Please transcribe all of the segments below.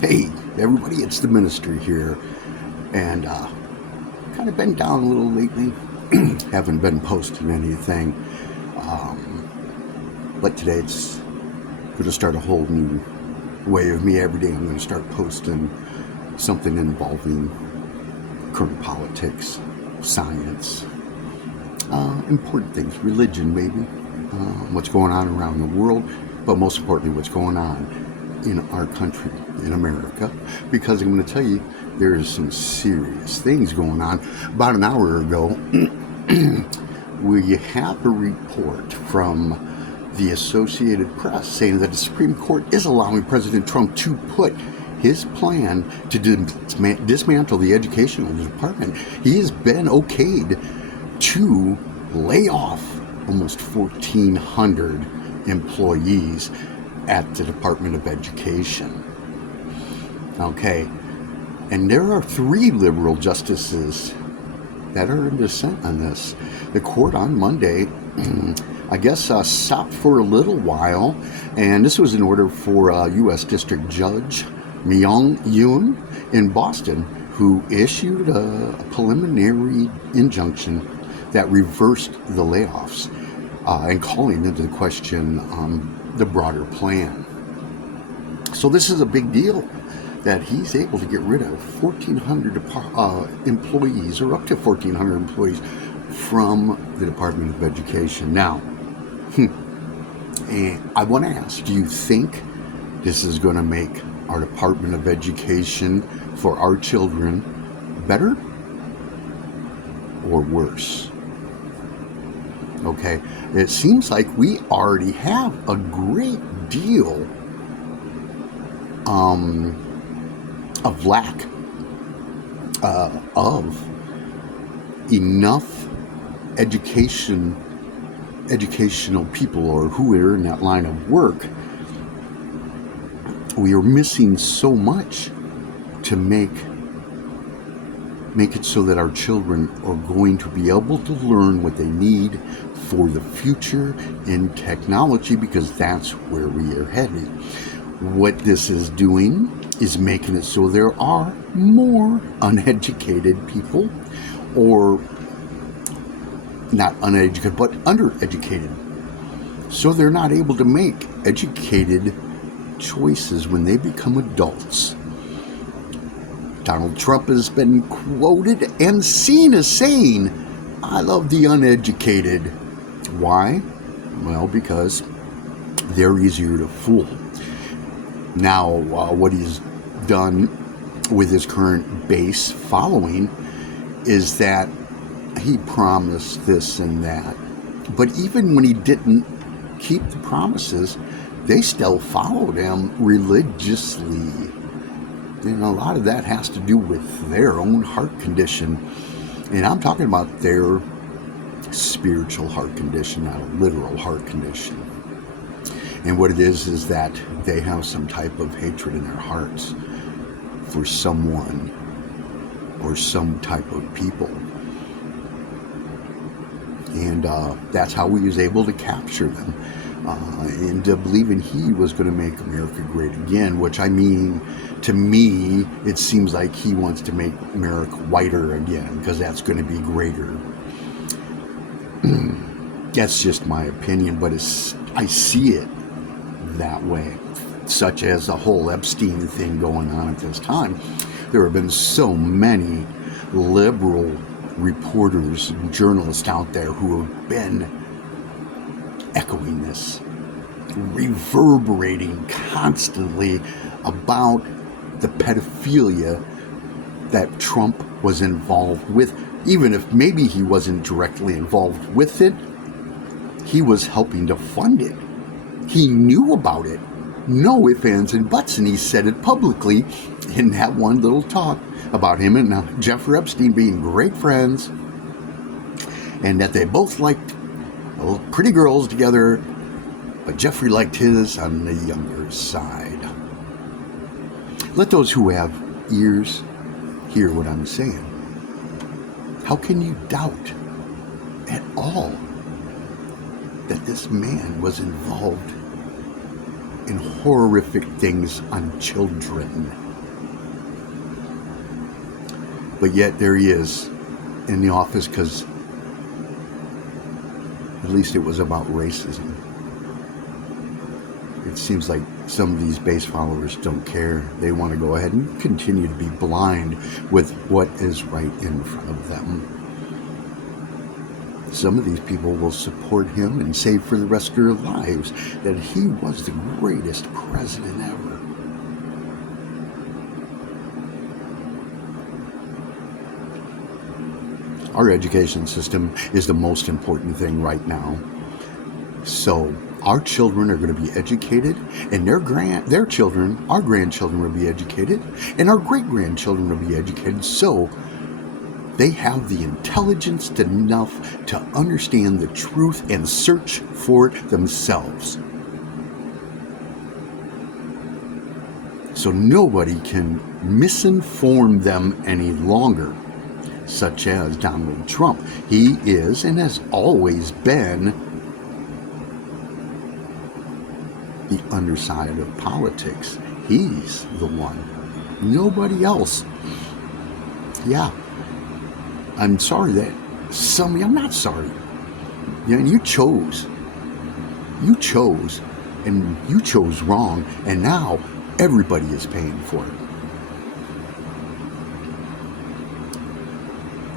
Hey, everybody, it's the minister here, and kind of been down a little lately. Haven't been posting anything, but today it's going to start a whole new way of me. Every day I'm going to start posting something involving current politics, science, important things, religion maybe, what's going on around the world, but most importantly, what's going on in our country, in America, because I'm going to tell you there's some serious things going on. About an hour ago, we have a report from the Associated Press saying that the Supreme Court is allowing President Trump to put his plan to dismantle the educational department. He has been okayed to lay off almost 1,400 employees at the Department of Education. Okay, and there are 3 liberal justices that are in dissent on this. The court on Monday, I guess, stopped for a little while, and this was in order for U.S. District Judge Myung Yoon in Boston, who issued a preliminary injunction that reversed the layoffs and calling into the question the broader plan. So this is a big deal that he's able to get rid of 1,400 employees, or up to 1,400 employees, from the Department of Education. Now, and I want to ask, do you think this is going to make our Department of Education for our children better or worse? Okay, it seems like we already have a great deal of lack of enough educational people, or who are in that line of work. We are missing so much to make it so that our children are going to be able to learn what they need for the future in technology, because that's where we are heading. What this is doing is making it so there are more uneducated people, or not uneducated, but undereducated. So they're not able to make educated choices when they become adults. Donald Trump has been quoted and seen as saying, "I love the uneducated." Why? Well, because they're easier to fool. Now, what he's done with his current base following is that he promised this and that. But even when he didn't keep the promises, they still followed him religiously. And a lot of that has to do with their own heart condition. And I'm talking about their spiritual heart condition, not a literal heart condition. And what it is that they have some type of hatred in their hearts for someone or some type of people. And that's how he was able to capture them. Into believing he was going to make America great again, which, I mean, to me, it seems like he wants to make America whiter again, because that's going to be greater. That's just my opinion, but I see it that way, such as the whole Epstein thing going on at this time. There have been so many liberal reporters and journalists out there who have been echoing this, reverberating constantly about the pedophilia that Trump was involved with. Even if maybe he wasn't directly involved with it, he was helping to fund it. He knew about it. No ifs, ands, and buts, and he said it publicly in that one little talk about him and Jeffrey Epstein being great friends, and that they both liked pretty girls together, but Jeffrey liked his on the younger side. Let those who have ears hear what I'm saying. How can you doubt at all that this man was involved in horrific things on children? But yet there he is in the office because at least it was about racism. It seems like some of these base followers don't care. They want to go ahead and continue to be blind with what is right in front of them. Some of these people will support him and say for the rest of their lives that he was the greatest president ever. Our education system is the most important thing right now. So our children are going to be educated, and their children, our grandchildren will be educated, and our great-grandchildren will be educated, so they have the intelligence enough to understand the truth and search for it themselves. So nobody can misinform them any longer, such as Donald Trump. He is and has always been the underside of politics. He's the one. Nobody else. Yeah. I'm sorry that I'm not sorry. You chose. You chose. And you chose wrong. And now everybody is paying for it.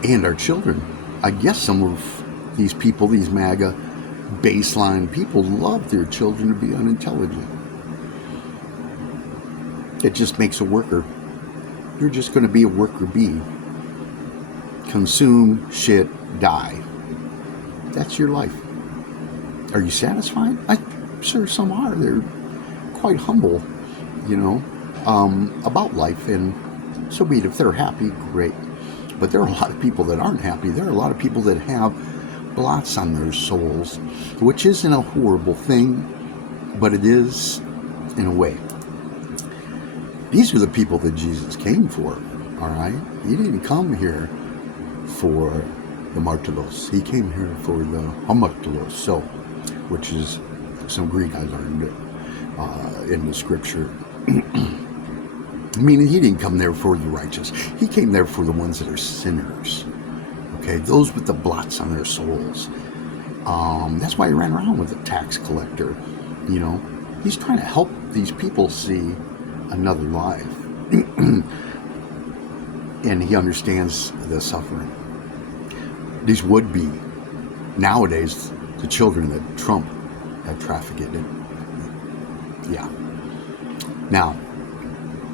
And our children. I guess some of these people, these MAGA baseline people, love their children to be unintelligent. It just makes a worker. You're just going to be a worker bee. Consume, shit, die. That's your life. Are you satisfied? I'm sure some are. They're quite humble, about life, and so be it. If they're happy, great. But there are a lot of people that aren't happy. There are a lot of people that have blots on their souls, which isn't a horrible thing, but it is in a way. These are the people that Jesus came for, all right? He didn't come here for the martyros. He came here for the hamartyros, which is some Greek I learned in the scripture. Meaning he didn't come there for the righteous. He came there for the ones that are sinners. Okay, those with the blots on their souls. That's why he ran around with a tax collector. He's trying to help these people see another life. And he understands the suffering. These would be, nowadays, the children that Trump had trafficked in. Yeah. Now,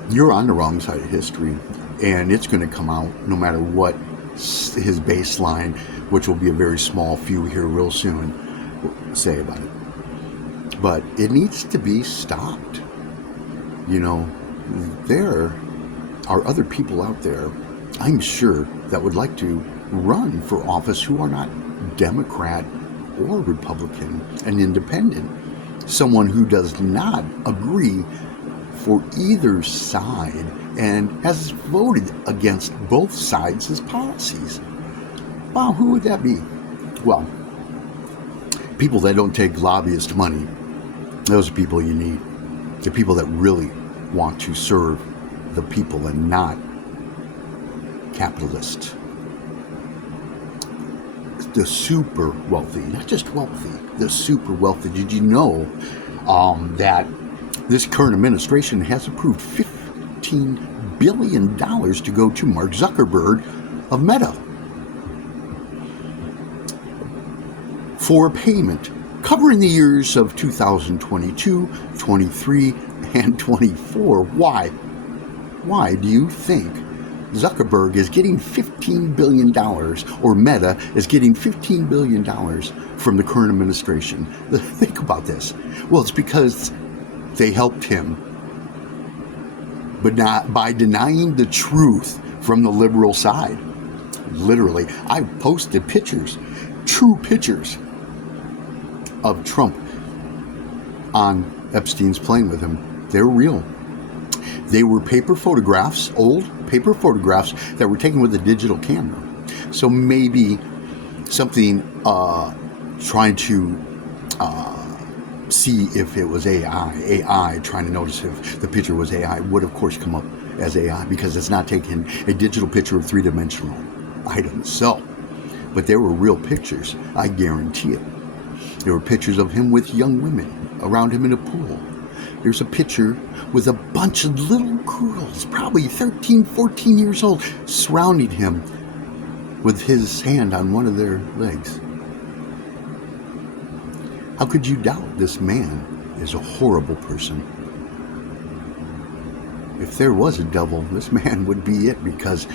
you're on the wrong side of history, and it's going to come out no matter what his baseline, which will be a very small few here real soon, say about it. But it needs to be stopped. There are other people out there, I'm sure, that would like to run for office who are not Democrat or Republican and independent. Someone who does not agree for either side and has voted against both sides' policies. Wow, who would that be? Well, people that don't take lobbyist money. Those are people you need. The people that really want to serve the people and not capitalists. The super wealthy, not just wealthy, the super wealthy. Did you know that this current administration has approved $15 billion to go to Mark Zuckerberg of Meta for a payment covering the years of 2022, 23, and 24. Why? Why do you think Zuckerberg is getting $15 billion, or Meta is getting $15 billion from the current administration? Think about this. Well, it's because they helped him, but not by denying the truth from the liberal side. Literally, I posted pictures, true pictures of Trump on Epstein's plane with him. They're real. They were paper photographs, old paper photographs that were taken with a digital camera. So maybe something trying to see if it was AI. AI trying to notice if the picture was AI would of course come up as AI because it's not taking a digital picture of three-dimensional items. So, but there were real pictures, I guarantee it. There were pictures of him with young women around him in a pool. There's a picture with a bunch of little girls, probably 13, 14 years old, surrounding him with his hand on one of their legs. How could you doubt this man is a horrible person? If there was a devil, this man would be it, because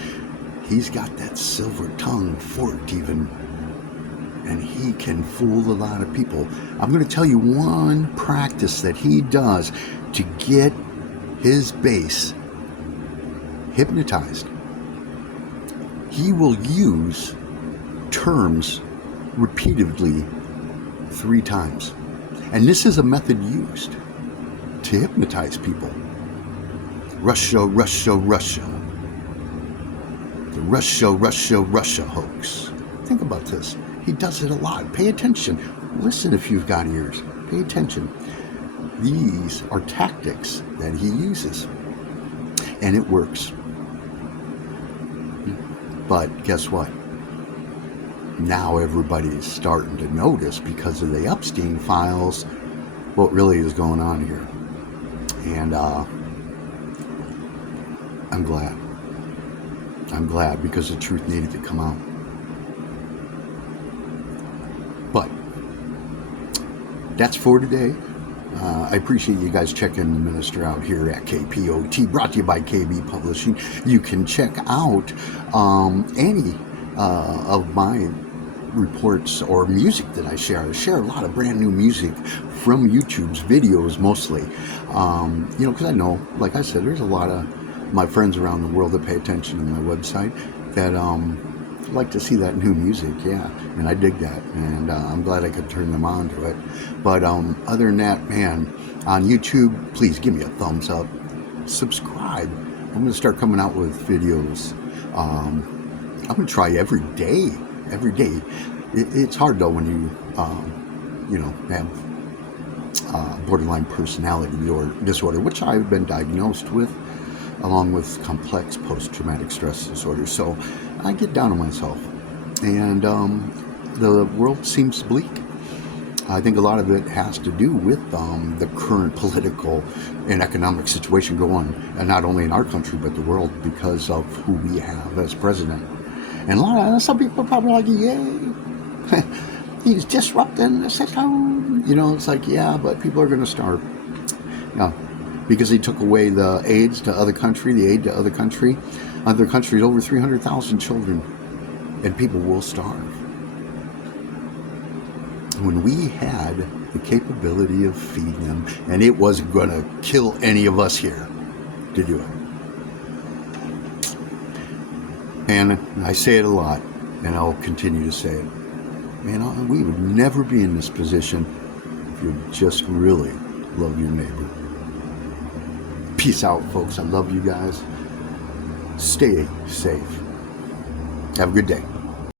he's got that silver tongue forked even, and he can fool a lot of people. I'm going to tell you one practice that he does to get his base hypnotized. He will use terms repeatedly 3 times. And this is a method used to hypnotize people. Russia, Russia, Russia. The Russia, Russia, Russia hoax. Think about this. He does it a lot. Pay attention. Listen if you've got ears. Pay attention. These are tactics that he uses. And it works. But guess what? Now everybody's starting to notice, because of the Epstein files, what really is going on here. And I'm glad. I'm glad, because the truth needed to come out. But that's for today. I appreciate you guys checking the minister out here at KPOT, brought to you by KB Publishing. You can check out any of my reports or music that I share. I share a lot of brand new music from YouTube's videos mostly. Because I know, like I said, there's a lot of my friends around the world that pay attention to my website that like to see that new music, yeah, and I dig that, and I'm glad I could turn them on to it. But other than that, man, on YouTube, please give me a thumbs up, subscribe. I'm going to start coming out with videos. I'm going to try every day. It's hard though when you have borderline personality disorder, which I've been diagnosed with, along with complex post-traumatic stress disorder. So I get down on myself, and the world seems bleak. I think a lot of it has to do with the current political and economic situation going, and not only in our country but the world, because of who we have as president. And some people are probably like, yay, he's disrupting the system. It's like, yeah, but people are going to starve. Yeah, because he took away the aid to other countries, over 300,000 children, and people will starve. When we had the capability of feeding them, and it wasn't going to kill any of us here to do it. And I say it a lot, and I'll continue to say it. Man, we would never be in this position if you just really love your neighbor. Peace out, folks. I love you guys. Stay safe. Have a good day.